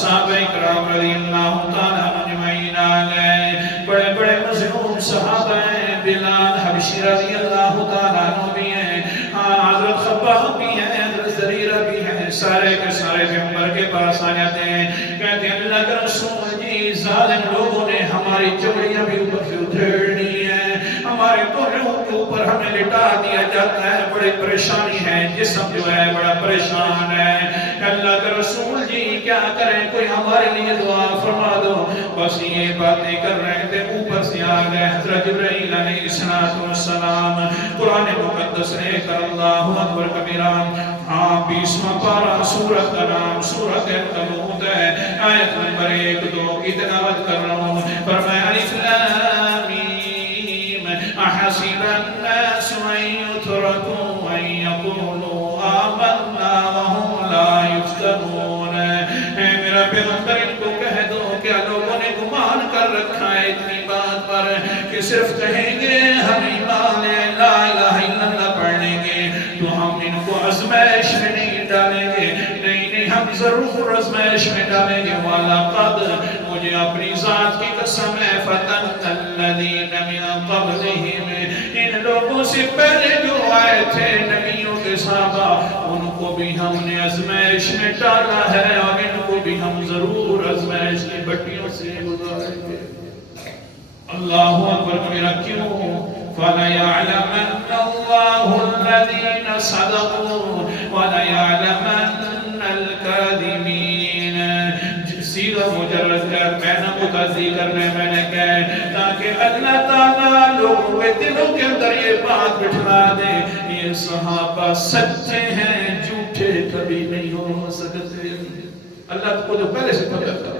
صحابہ اکرام رضی اللہ تعالیٰ اجمعین آ گئے. بڑے بڑے مظلوم صحابہ ہیں. بلال حبشی رضی اللہ تعالیٰ عنہ بھی ہیں. حضرت خباب بھی ہیں, حضرت زریرہ بھی ہیں. سارے کے سارے پیغمبر کے پاس آ جاتے ہیں. کہتے ہیں اللہ کے رسول جی ظالم لوگوں نے ہماری چمڑیاں بھی اوپر سے ادھیڑ لی ہیں, ہمارے کوہنوں کے اوپر ہمیں لٹا دیا جاتا ہے, بڑی پریشانی ہے, جسم جو ہے بڑا پریشان ہے. اللہ کے رسول جی کیا کریں, کوئی ہمارے لیے دعا فرما دو. بس یہ باتیں کر رہے تھے, اوپر سے آ گئے حضرت جبرائیل علیہ السلام. قرآن مقدس نے کر اللہ اکبر کبیرہ 20واں پارہ, سورت کا نام سورت العنکبوت ہے, آیت نمبر 1-2 کی تلاوت کر رہا ہوں. فرمایا الف لام میم احسب الناس ان يتركوا ان يقولوا آمنا وهم لا يفتنون. اے میرا پیغمبر ان کو کہہ دو کہ لوگوں نے گمان کر رکھا ہے اتنی بات پر کہ صرف کہیں گے ہم ایمان لا الہ الا اللہ پڑھ لیں گے تو ہم ان کو آزمائش میں نہیں ڈالیں گے. نہیں, ہم ضرور آزمائش میں ڈالیں گے. وَلَقَدْ مجھے اپنی ذات کی قسم ہے فَتَنَّ الَّذِينَ مِن قَبْلِهِمْ, ان لوگوں سے پہلے جو آئے تھے نبیوں کے صحابہ, ان کو بھی ہم نے آزمائش میں ڈالا ہے اور ان کو بھی ہم ضرور آزمائش کی بٹیوں سے گزاریں گے. اللہ اکبر کبیرہ. کیوں؟ فَلَيَعْلَمَنَّ اللَّهُ الَّذِينَ صَدَقُوا وَلَيَعْلَمَنَّ الْكَاذِبِينَ. سیدھا مجرد کر میں نہ متعزی کرنے میں نے کہے تاکہ اللہ تعالیٰ لوگوں کے دلوں کے اندر یہ بات بٹھلا دے یہ صحابہ سچے ہیں, جھوٹے کبھی نہیں ہو سکتے. اللہ کو جو پہلے سے پتہ تھا